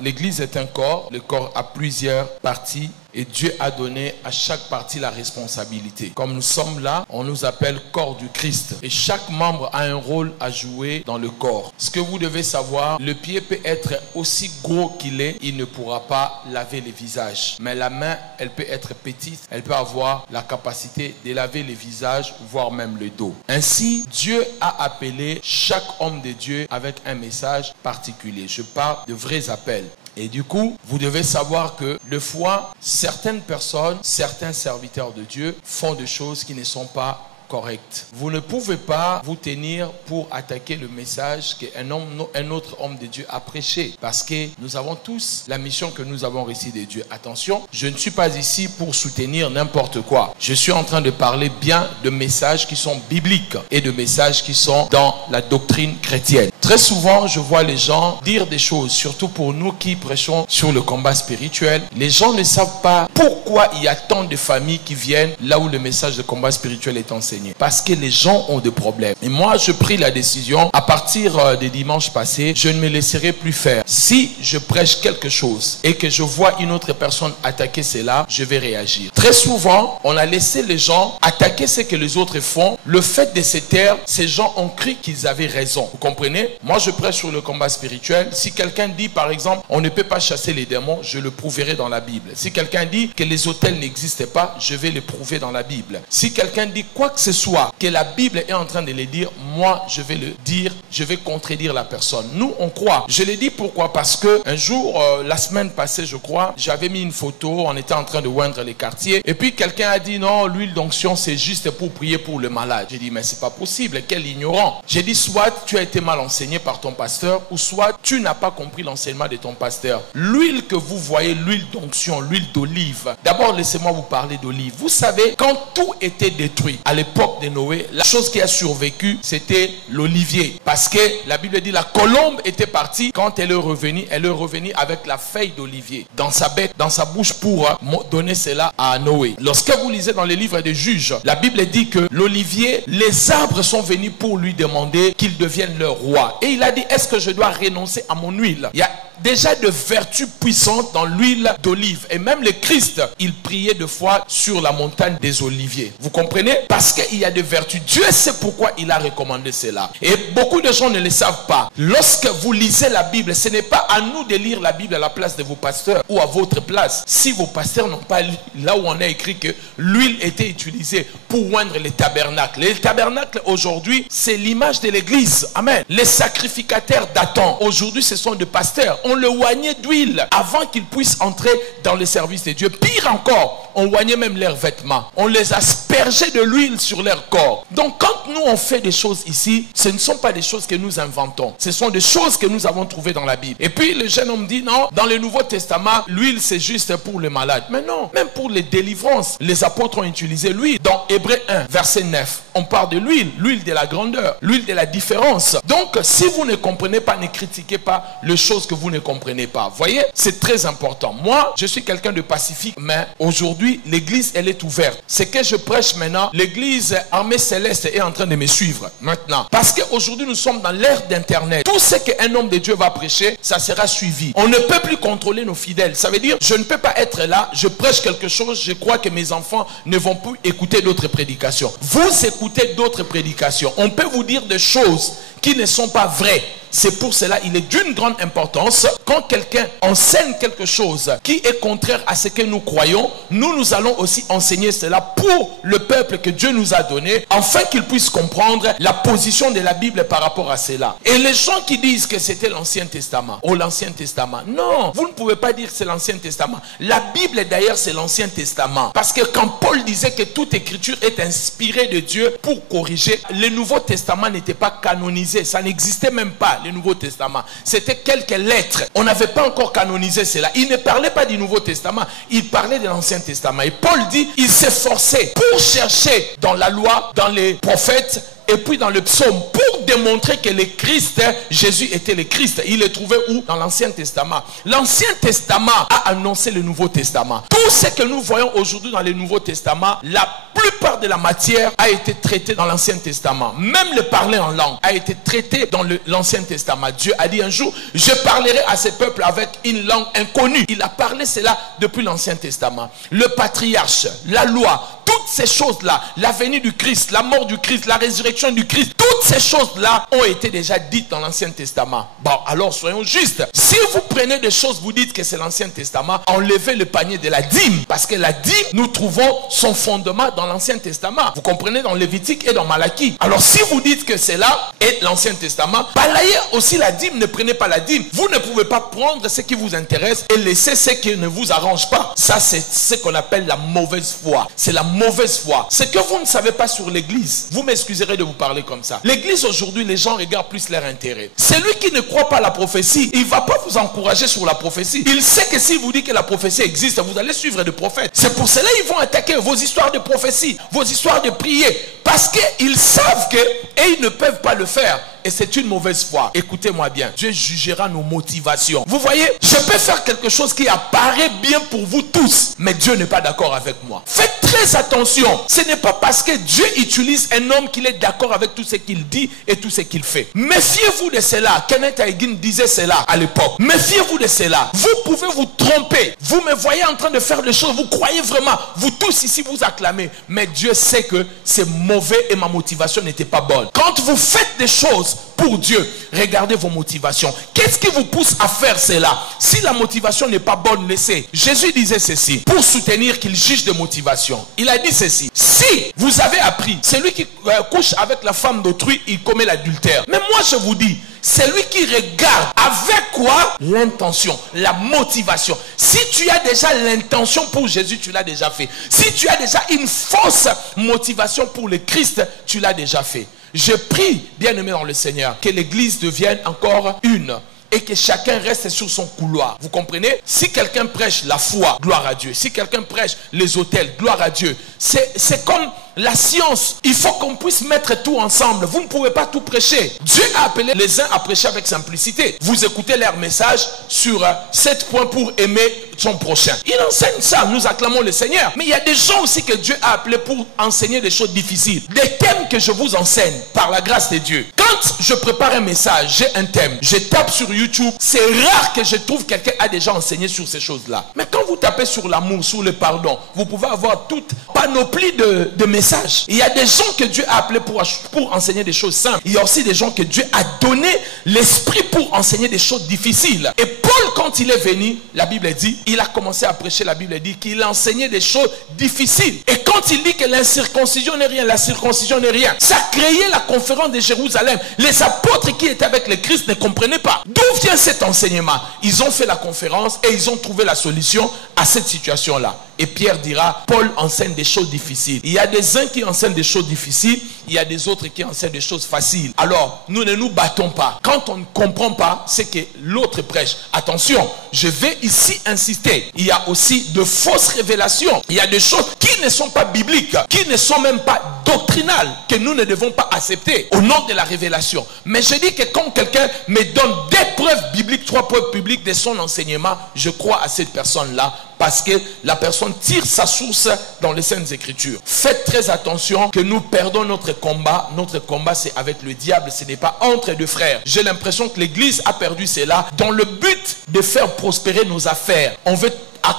l'Église est un corps. Le corps a plusieurs parties. Et Dieu a donné à chaque partie la responsabilité. Comme nous sommes là, on nous appelle corps du Christ. Et chaque membre a un rôle à jouer dans le corps. Ce que vous devez savoir, le pied peut être aussi gros qu'il est, il ne pourra pas laver les visages. Mais la main, elle peut être petite, elle peut avoir la capacité de laver les visages, voire même le dos. Ainsi, Dieu a appelé chaque homme de Dieu avec un message particulier. Je parle de vrais appels. Et du coup, vous devez savoir que des fois, certaines personnes, certains serviteurs de Dieu font des choses qui ne sont pas correctes. Vous ne pouvez pas vous tenir pour attaquer le message qu'un autre homme de Dieu a prêché. Parce que nous avons tous la mission que nous avons reçue de Dieu. Attention, je ne suis pas ici pour soutenir n'importe quoi. Je suis en train de parler bien de messages qui sont bibliques et de messages qui sont dans la doctrine chrétienne. Très souvent, je vois les gens dire des choses, surtout pour nous qui prêchons sur le combat spirituel. Les gens ne savent pas pourquoi il y a tant de familles qui viennent là où le message de combat spirituel est enseigné. Parce que les gens ont des problèmes. Et moi, je pris la décision, à partir des dimanches passés, je ne me laisserai plus faire. Si je prêche quelque chose et que je vois une autre personne attaquer cela, je vais réagir. Très souvent, on a laissé les gens attaquer ce que les autres font. Le fait de se taire, ces gens ont cru qu'ils avaient raison. Vous comprenez? Moi, je prêche sur le combat spirituel. Si quelqu'un dit, par exemple, on ne peut pas chasser les démons, je le prouverai dans la Bible. Si quelqu'un dit que les autels n'existent pas, je vais le prouver dans la Bible. Si quelqu'un dit quoi que ce soit que la Bible est en train de le dire, moi je vais le dire, je vais contredire la personne. Nous on croit. Je le dis pourquoi? Parce que un jour, la semaine passée je crois, j'avais mis une photo, on était en train de oindre les quartiers et puis quelqu'un a dit non, l'huile d'onction c'est juste pour prier pour le malade. J'ai dit mais c'est pas possible, quel ignorant. J'ai dit soit tu as été mal enseigné par ton pasteur ou soit tu n'as pas compris l'enseignement de ton pasteur. L'huile que vous voyez, l'huile d'onction, l'huile d'olive, d'abord laissez-moi vous parler d'olive. Vous savez, quand tout était détruit à l'époque de Noé, la chose qui a survécu, c'était l'olivier. Parce que la Bible dit la colombe était partie. Quand elle est revenue avec la feuille d'olivier dans sa bec, dans sa bouche pour donner cela à Noé. Lorsque vous lisez dans les livres des juges, la Bible dit que l'olivier, les arbres sont venus pour lui demander qu'il devienne leur roi. Et il a dit, est-ce que je dois renoncer à mon huile? Il y a déjà de vertus puissantes dans l'huile d'olive. Et même le Christ, il priait deux fois sur la montagne des oliviers. Vous comprenez? Parce qu'il y a des vertus. Dieu sait pourquoi il a recommandé cela. Et beaucoup de gens ne le savent pas. Lorsque vous lisez la Bible, ce n'est pas à nous de lire la Bible à la place de vos pasteurs ou à votre place. Si vos pasteurs n'ont pas lu, là où on a écrit que l'huile était utilisée pour oindre les tabernacles. Les tabernacles aujourd'hui, c'est l'image de l'église. Amen. Les sacrificateurs d'Adam, aujourd'hui, ce sont des pasteurs. On le oignait d'huile avant qu'ils puissent entrer dans le service de Dieu. Pire encore, on oignait même leurs vêtements. On les aspergeait de l'huile sur leur corps. Donc quand nous on fait des choses ici, ce ne sont pas des choses que nous inventons. Ce sont des choses que nous avons trouvées dans la Bible. Et puis le jeune homme dit non, dans le Nouveau Testament, l'huile c'est juste pour les malades. Mais non, même pour les délivrances, les apôtres ont utilisé l'huile. Dans Hébreux 1, verset 9, on parle de l'huile, l'huile de la grandeur, l'huile de la différence. Donc si vous ne comprenez pas, ne critiquez pas les choses que vous ne comprenez pas. Voyez, c'est très important. Moi, je suis quelqu'un de pacifique, mais aujourd'hui, l'église, elle est ouverte. Ce que je prêche maintenant, l'église Armée Céleste est en train de me suivre maintenant. Parce qu'aujourd'hui, nous sommes dans l'ère d'Internet. Tout ce qu'un homme de Dieu va prêcher, ça sera suivi. On ne peut plus contrôler nos fidèles. Ça veut dire, je ne peux pas être là, je prêche quelque chose, je crois que mes enfants ne vont plus écouter d'autres prédications. Vous écoutez d'autres prédications. On peut vous dire des choses qui ne sont pas vraies. C'est pour cela il est d'une grande importance quand quelqu'un enseigne quelque chose qui est contraire à ce que nous croyons, nous allons aussi enseigner cela pour le peuple que Dieu nous a donné, afin qu'il puisse comprendre la position de la Bible par rapport à cela. Et les gens qui disent que c'était l'Ancien Testament, ou l'Ancien Testament, non, vous ne pouvez pas dire que c'est l'Ancien Testament. La Bible d'ailleurs c'est l'Ancien Testament. Parce que quand Paul disait que toute écriture est inspirée de Dieu pour corriger, le Nouveau Testament n'était pas canonisé, ça n'existait même pas. Le Nouveau Testament, c'était quelques lettres. On n'avait pas encore canonisé cela. Il ne parlait pas du Nouveau Testament, il parlait de l'Ancien Testament. Et Paul dit, il s'efforçait pour chercher dans la loi, dans les prophètes, et puis dans le psaume, pour démontrer que le Christ, Jésus était le Christ. Il est trouvé où? Dans l'Ancien Testament. L'Ancien Testament a annoncé le Nouveau Testament. Tout ce que nous voyons aujourd'hui dans le Nouveau Testament, la plupart de la matière a été traitée dans l'Ancien Testament. Même le parler en langue a été traité dans l'Ancien Testament. Dieu a dit un jour, je parlerai à ces peuples avec une langue inconnue. Il a parlé cela depuis l'Ancien Testament. Le patriarche, la loi, toutes ces choses-là, la venue du Christ, la mort du Christ, la résurrection du Christ, toutes ces choses-là ont été déjà dites dans l'Ancien Testament. Bon, alors soyons justes. Si vous prenez des choses, vous dites que c'est l'Ancien Testament, enlevez le panier de la dîme. Parce que la dîme, nous trouvons son fondement dans l'Ancien Testament. Vous comprenez, dans Lévitique et dans Malachie. Alors si vous dites que c'est là, et l'Ancien Testament, balayez aussi la dîme, ne prenez pas la dîme. Vous ne pouvez pas prendre ce qui vous intéresse et laisser ce qui ne vous arrange pas. Ça, c'est ce qu'on appelle la mauvaise foi. C'est la mauvaise foi. Ce que vous ne savez pas sur l'église, vous m'excuserez de vous parler comme ça. L'église aujourd'hui, les gens regardent plus leur intérêt. Celui qui ne croit pas à la prophétie, il ne va pas vous encourager sur la prophétie. Il sait que s'il vous dit que la prophétie existe, vous allez suivre des prophètes. C'est pour cela qu'ils vont attaquer vos histoires de prophétie, vos histoires de prier. Parce qu'ils savent que, et ils ne peuvent pas le faire. Et c'est une mauvaise foi. Écoutez-moi bien. Dieu jugera nos motivations. Vous voyez, je peux faire quelque chose qui apparaît bien pour vous tous. Mais Dieu n'est pas d'accord avec moi. Faites très attention. Ce n'est pas parce que Dieu utilise un homme qu'il est d'accord avec tout ce qu'il dit et tout ce qu'il fait. Méfiez-vous de cela. Kenneth Hagin disait cela à l'époque. Méfiez-vous de cela. Vous pouvez vous tromper. Vous me voyez en train de faire des choses. Vous croyez vraiment. Vous tous ici vous acclamez. Mais Dieu sait que c'est mauvais et ma motivation n'était pas bonne. Quand vous faites des choses pour Dieu, regardez vos motivations. Qu'est-ce qui vous pousse à faire cela? Si la motivation n'est pas bonne, laissez. Jésus disait ceci, pour soutenir qu'il juge de motivation. Il a dit ceci, si vous avez appris, celui qui couche avec la femme d'autrui, il commet l'adultère. Mais moi je vous dis, celui qui regarde avec quoi? L'intention, la motivation. Si tu as déjà l'intention pour Jésus, tu l'as déjà fait. Si tu as déjà une fausse motivation pour le Christ, tu l'as déjà fait. Je prie, bien-aimé dans le Seigneur, que l'église devienne encore une. Et que chacun reste sur son couloir. Vous comprenez? Si quelqu'un prêche la foi, gloire à Dieu. Si quelqu'un prêche les autels, gloire à Dieu. C'est comme la science. Il faut qu'on puisse mettre tout ensemble. Vous ne pouvez pas tout prêcher. Dieu a appelé les uns à prêcher avec simplicité. Vous écoutez leur message sur 7 points pour aimer son prochain. Il enseigne ça. Nous acclamons le Seigneur. Mais il y a des gens aussi que Dieu a appelés pour enseigner des choses difficiles. Des thèmes que je vous enseigne par la grâce de Dieu. Quand je prépare un message, j'ai un thème. Je tape sur YouTube. C'est rare que je trouve quelqu'un a déjà enseigné sur ces choses-là. Mais quand vous tapez sur l'amour, sur le pardon, vous pouvez avoir toute panoplie de messages. Il y a des gens que Dieu a appelés pour enseigner des choses simples. Il y a aussi des gens que Dieu a donné l'esprit pour enseigner des choses difficiles. Et Paul, quand il est venu, la Bible dit, il a commencé à prêcher, la Bible dit qu'il enseignait des choses difficiles. Et quand il dit que l'incirconcision n'est rien, la circoncision n'est rien, ça a créé la conférence de Jérusalem. Les apôtres qui étaient avec le Christ ne comprenaient pas. D'où vient cet enseignement? Ils ont fait la conférence et ils ont trouvé la solution à cette situation-là. Et Pierre dira, Paul enseigne des choses difficiles. Il y a des uns qui enseignent des choses difficiles, il y a des autres qui enseignent des choses faciles. Alors, nous ne nous battons pas. Quand on ne comprend pas ce que l'autre prêche, attention, je vais ici insister. Il y a aussi de fausses révélations. Il y a des choses qui ne sont pas bibliques, qui ne sont même pas doctrinales, que nous ne devons pas accepter au nom de la révélation. Mais je dis que quand quelqu'un me donne des preuves bibliques, 3 preuves bibliques de son enseignement, je crois à cette personne-là. Parce que la personne tire sa source dans les Saintes Écritures. Faites très attention que nous perdons notre combat. Notre combat, c'est avec le diable. Ce n'est pas entre deux frères. J'ai l'impression que l'Église a perdu cela dans le but de faire prospérer nos affaires. On veut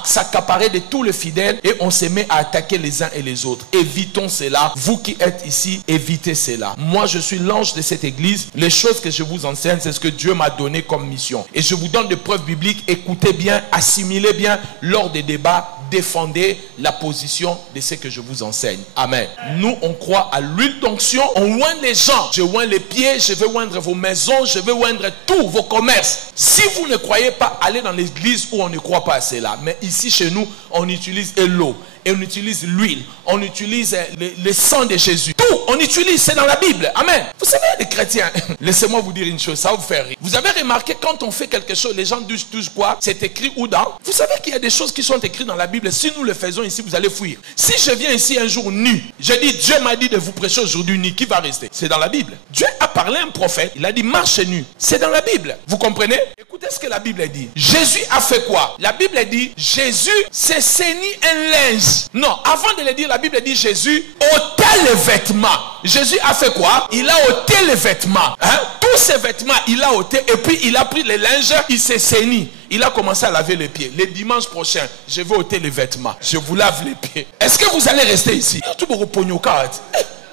s'accaparer de tous les fidèles et on se met à attaquer les uns et les autres. Évitons cela. Vous qui êtes ici, évitez cela. Moi, je suis l'ange de cette église. Les choses que je vous enseigne, c'est ce que Dieu m'a donné comme mission. Et je vous donne des preuves bibliques. Écoutez bien, assimilez bien lors des débats. Défendez la position de ce que je vous enseigne. Amen. Nous, on croit à l'huile d'onction. On oint les gens. Je oins les pieds, je vais oindre vos maisons, je vais oindre tous vos commerces. Si vous ne croyez pas, allez dans l'église où on ne croit pas à cela. Mais ici, chez nous, on utilise l'eau. Et on utilise l'huile, on utilise le sang de Jésus. Tout Tout, on utilise, c'est dans la Bible. Amen. Vous savez, les chrétiens, laissez-moi vous dire une chose, ça va vous faire rire. Vous avez remarqué, quand on fait quelque chose, les gens disent quoi? C'est écrit où dans? Vous savez qu'il y a des choses qui sont écrites dans la Bible. Si nous le faisons ici, vous allez fuir. Si je viens ici un jour nu, je dis, Dieu m'a dit de vous prêcher aujourd'hui nu, qui va rester? C'est dans la Bible. Dieu a parlé à un prophète, il a dit, marche nu. C'est dans la Bible. Vous comprenez? Écoutez ce que la Bible dit. Jésus a fait quoi? La Bible dit, Jésus s'est ceigni un linge. Non, avant de le dire, la Bible dit, Jésus ôta les vêtements. Jésus a fait quoi? Il a ôté les vêtements. Tous ces vêtements, il a ôté. Et puis, il a pris les linges, il s'est ceigni. Il a commencé à laver les pieds. Le dimanche prochain, je vais ôter les vêtements. Je vous lave les pieds. Est-ce que vous allez rester ici?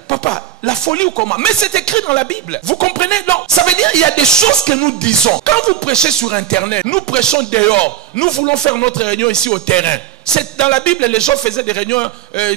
Papa, la folie ou comment? Mais c'est écrit dans la Bible. Vous comprenez? Non. Ça veut dire qu'il y a des choses que nous disons. Quand vous prêchez sur Internet, nous prêchons dehors. Nous voulons faire notre réunion ici au terrain. C'est dans la Bible, les gens faisaient des réunions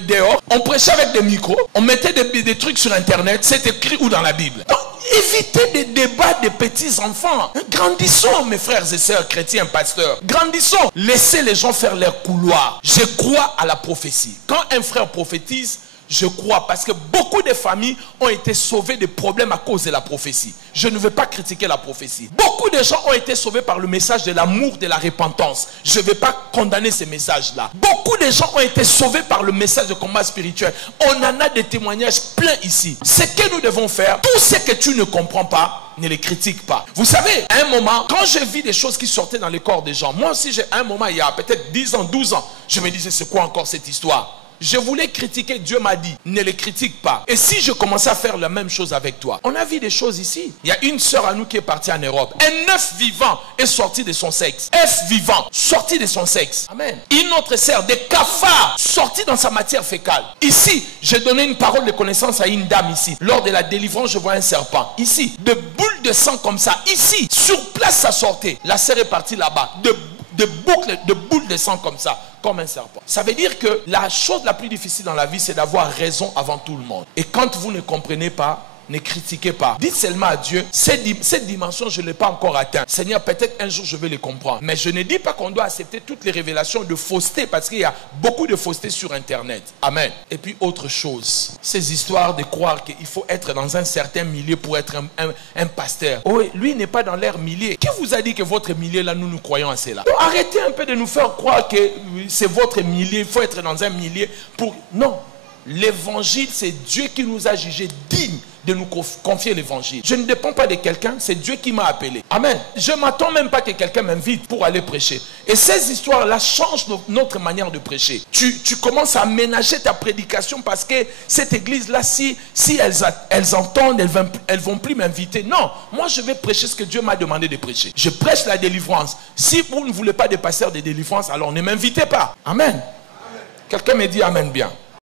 dehors. On prêchait avec des micros. On mettait des trucs sur Internet. C'est écrit où dans la Bible? Donc, évitez des débats des petits enfants. Grandissons, mes frères et sœurs chrétiens, pasteurs. Grandissons. Laissez les gens faire leur couloir. Je crois à la prophétie. Quand un frère prophétise, je crois, parce que beaucoup de familles ont été sauvées des problèmes à cause de la prophétie. Je ne veux pas critiquer la prophétie. Beaucoup de gens ont été sauvés par le message de l'amour, de la repentance. Je ne vais pas condamner ces messages-là. Beaucoup de gens ont été sauvés par le message de combat spirituel. On en a des témoignages pleins ici. Ce que nous devons faire, tout ce que tu ne comprends pas, ne les critique pas. Vous savez, à un moment, quand je vis des choses qui sortaient dans les corps des gens, moi aussi, à un moment, il y a peut-être 10 ans, 12 ans, je me disais, c'est quoi encore cette histoire? Je voulais critiquer, Dieu m'a dit, ne les critique pas. Et si je commençais à faire la même chose avec toi? On a vu des choses ici. Il y a une sœur à nous qui est partie en Europe. Un œuf vivant est sorti de son sexe. œuf vivant, sorti de son sexe. Amen. Une autre sœur, des cafards, sortis dans sa matière fécale. Ici, j'ai donné une parole de connaissance à une dame ici. Lors de la délivrance, je vois un serpent. Ici, de boules de sang comme ça. Ici, sur place, ça sortait. La sœur est partie là-bas. De boules de sang comme ça, comme un serpent. Ça veut dire que la chose la plus difficile dans la vie, c'est d'avoir raison avant tout le monde. Et quand vous ne comprenez pas, ne critiquez pas. Dites seulement à Dieu, cette dimension, je ne l'ai pas encore atteint. Seigneur, peut-être un jour, je vais les comprendre. Mais je ne dis pas qu'on doit accepter toutes les révélations de fausseté, parce qu'il y a beaucoup de fausseté sur Internet. Amen. Et puis, autre chose, ces histoires de croire qu'il faut être dans un certain milieu pour être un pasteur. Oh, lui n'est pas dans leur milieu. Qui vous a dit que votre milieu, là, nous croyons à cela? Donc, arrêtez un peu de nous faire croire que c'est votre milieu, il faut être dans un milieu pour... Non. L'évangile, c'est Dieu qui nous a jugés dignes de nous confier l'évangile. Je ne dépends pas de quelqu'un, c'est Dieu qui m'a appelé. Amen. Je ne m'attends même pas que quelqu'un m'invite pour aller prêcher. Et ces histoires-là changent notre manière de prêcher. Tu commences à aménager ta prédication parce que cette église-là, si elles entendent, elles vont plus m'inviter. Non, moi je vais prêcher ce que Dieu m'a demandé de prêcher. Je prêche la délivrance. Si vous ne voulez pas des pasteurs de délivrance, alors ne m'invitez pas. Amen. Quelqu'un me dit Amen bien.